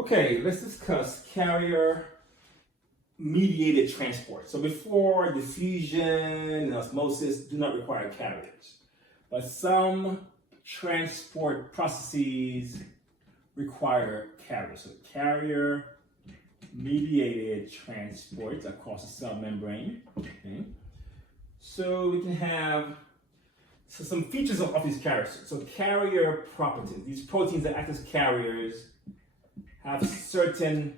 Okay, let's discuss carrier-mediated transport. So before diffusion and osmosis do not require carriers, but some transport processes require carriers. So carrier-mediated transport across the cell membrane. Okay. So we can have some features of these carriers. So carrier properties. These proteins that act as carriers have certain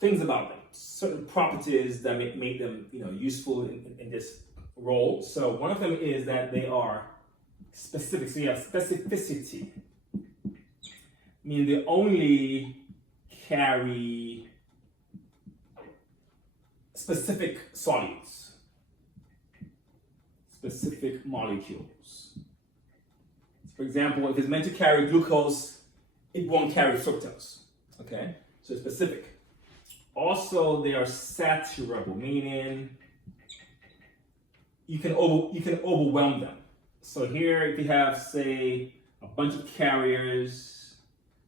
things about them, certain properties that make them, useful in this role. So one of them is that they are specific. So you have specificity, meaning they only carry specific solutes, specific molecules. For example, if it's meant to carry glucose, it won't carry fructose. Okay, so it's specific. Also, they are saturable, meaning you can overwhelm them. So here, if you have, say, a bunch of carriers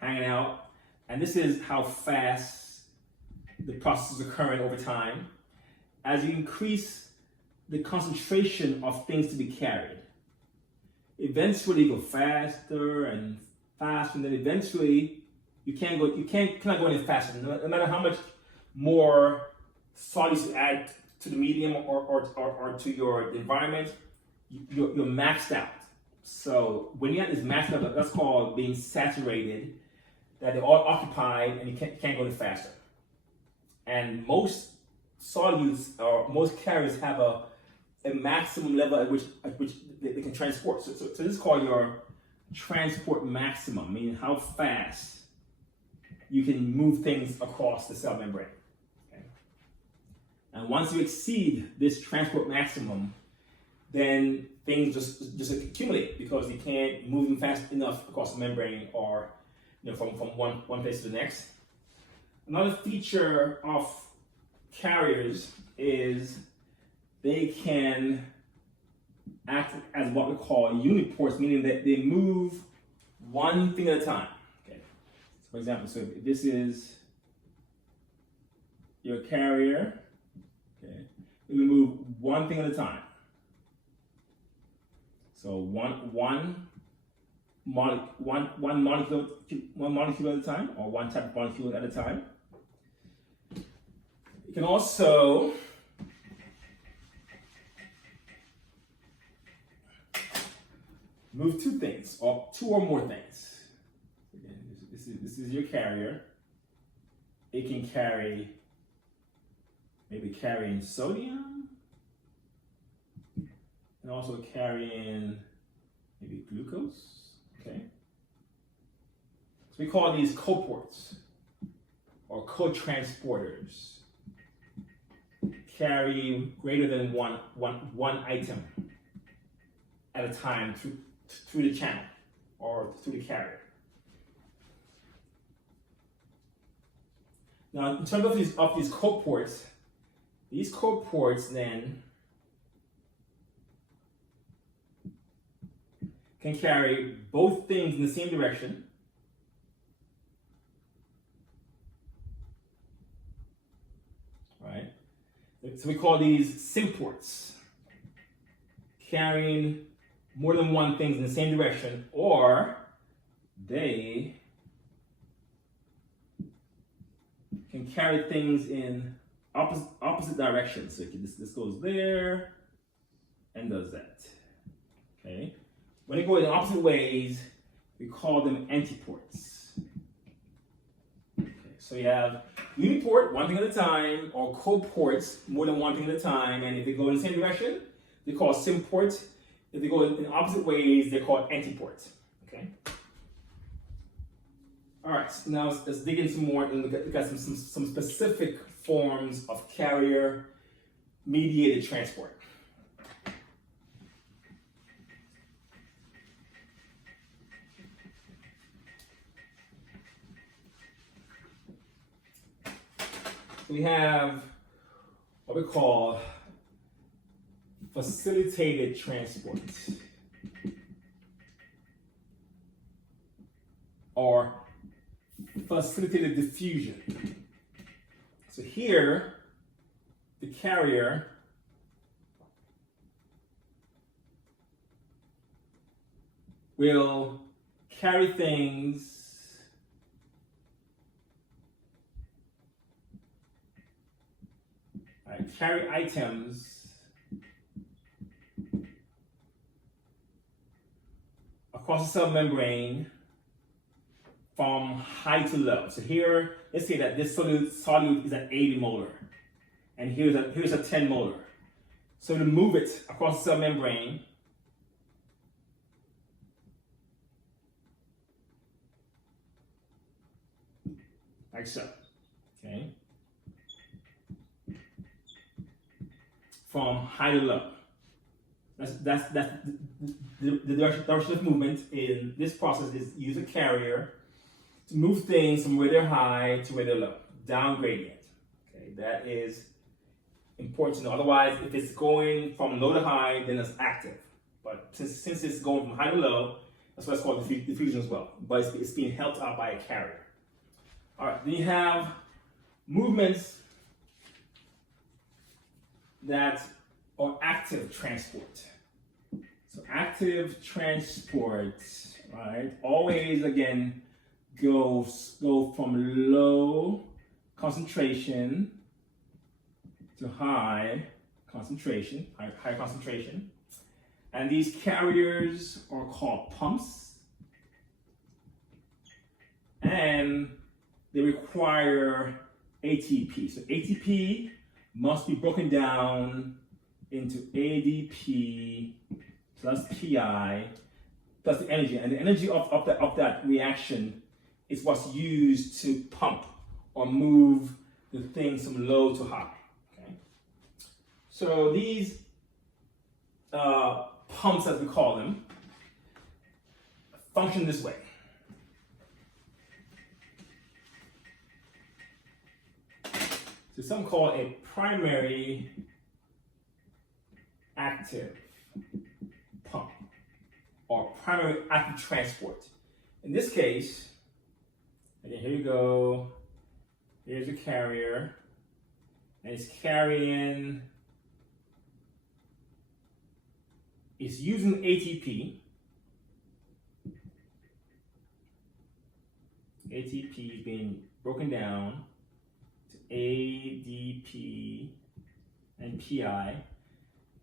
hanging out, and this is how fast the process is occurring over time. As you increase the concentration of things to be carried, eventually you go faster and faster, and then eventually you cannot go any faster. No matter how much more solids you add to the medium or to your environment, you're maxed out. So when you have this maxed out, that's called being saturated, that they're all occupied and you can't go any faster. And most solutes or most carriers have a maximum level at which they can transport. So this is called your transport maximum, meaning how fast you can move things across the cell membrane. Okay? And once you exceed this transport maximum, then things just accumulate because you can't move them fast enough across the membrane or from one place to the next. Another feature of carriers is they can act as what we call uniports, meaning that they move one thing at a time. Okay. So for example, so if this is your carrier, okay, it will move one thing at a time. So one molecule at a time, or one type of molecule at a time. You can also move two things, or two or more things. Again, this is your carrier. It can maybe carrying sodium, and also carrying maybe glucose. Okay. So we call these coports or co-transporters. Carry greater than one item at a time through the channel or through the carrier. Now, in terms of these coports, these coports then can carry both things in the same direction. Right? So we call these symports, carrying more than one thing in the same direction, or they can carry things in opposite directions. So this goes there and does that. Okay. When they go in opposite ways, we call them antiports. Okay. So you have uniport, one thing at a time, or coports, more than one thing at a time, and if they go in the same direction, they're called symports. If they go in opposite ways, they're called antiports. Okay. All right. So now let's dig in some more and look at some specific forms of carrier-mediated transport. We have what we call facilitated transport, or facilitated diffusion. So here, the carrier will carry things carry items across the cell membrane from high to low. So here, let's say that this solute is at 80 molar, and here's a 10 molar. So to move it across the cell membrane, like so, okay? From high to low. That's the direction of movement in this process is use a carrier to move things from where they're high to where they're low, down gradient. Okay, that is important to know. Otherwise, if it's going from low to high, then it's active. But since it's going from high to low, that's why it's called diffusion as well. But it's being helped out by a carrier. All right, then you have movements that are active transport. So active transport, right, always again go from low concentration to high concentration, high concentration. And these carriers are called pumps. And they require ATP. So ATP must be broken down into ADP plus PI plus the energy. And the energy of that reaction is what's used to pump or move the things from low to high. Okay? So these pumps, as we call them, function this way. So some call it a primary active pump or primary active transport. In this case, again, here you go. Here's a carrier, and it's carrying, it's using ATP. ATP is being broken down to ADP and PI,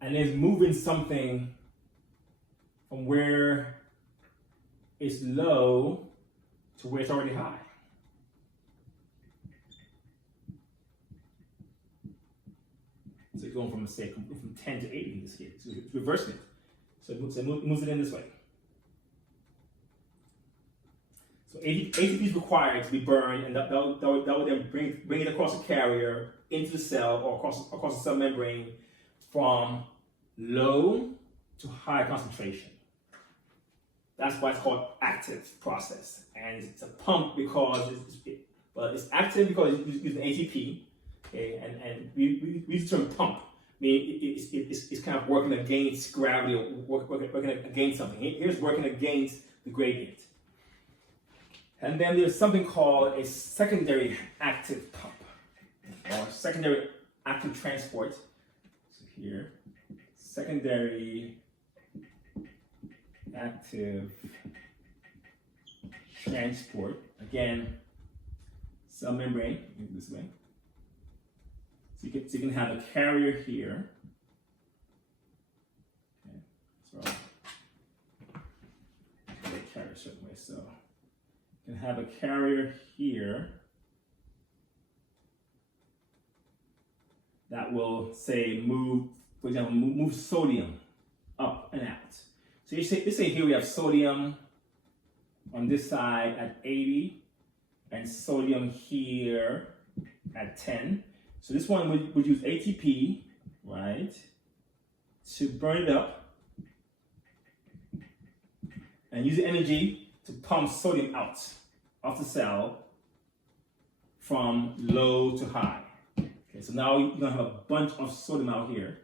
and is moving something from where it's low to where it's already high. So it's going from, say, from 10 to 80 in this case. So it's reversing it. So it moves it in this way. So ATP is required to be burned, and that would then bring it across the carrier into the cell or across the cell membrane from low to high concentration. That's why it's called active process. And it's a pump because it's active because it's using ATP. Okay, and we use the term pump. I mean, it's kind of working against gravity or working against something. Here's working against the gradient. And then there's something called a secondary active pump or secondary active transport. So here, secondary active transport. Again, cell membrane, this way. So you can have a carrier here. Okay, so the carrier a certain way. So you can have a carrier here that will say move, for example, move sodium up and out. So let's say here we have sodium on this side at 80 and sodium here at 10. So this one would use ATP, right, to burn it up and use the energy to pump sodium out of the cell from low to high. Okay, so now you're gonna have a bunch of sodium out here.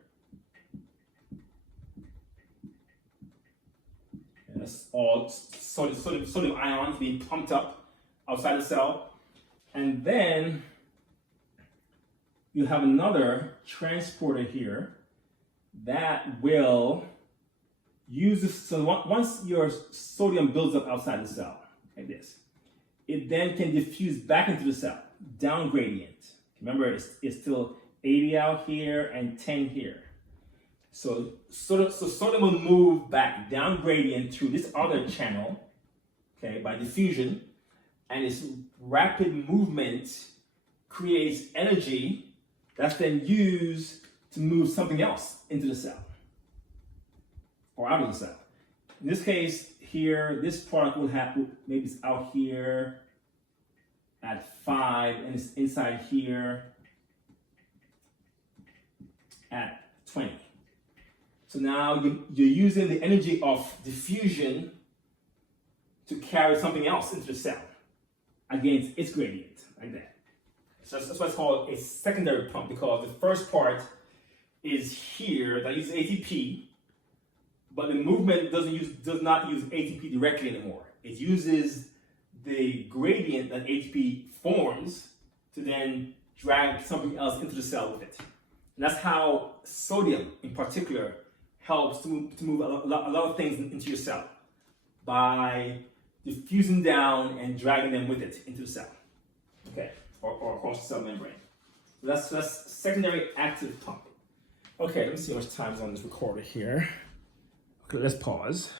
And that's all sodium ions being pumped up outside the cell. And then you have another transporter here that will use this. So once your sodium builds up outside the cell, like this, it then can diffuse back into the cell, down gradient. Remember, it's still 80 out here and 10 here. So sodium will move back down gradient through this other channel, okay, by diffusion, and its rapid movement creates energy that's then used to move something else into the cell or out of the cell. In this case here, this product will happen, maybe it's out here at 5 and it's inside here at 20. So now you're using the energy of diffusion to carry something else into the cell against its gradient, like that. So that's why it's called a secondary pump, because the first part is here that uses ATP, but the movement does not use ATP directly anymore. It uses the gradient that ATP forms to then drag something else into the cell with it. And that's how sodium, in particular, helps to move a lot of things into your cell by diffusing down and dragging them with it into the cell, okay, or across the cell membrane. So that's secondary active pump. Okay, let me see how much time is on this recorder here. Okay, let's pause.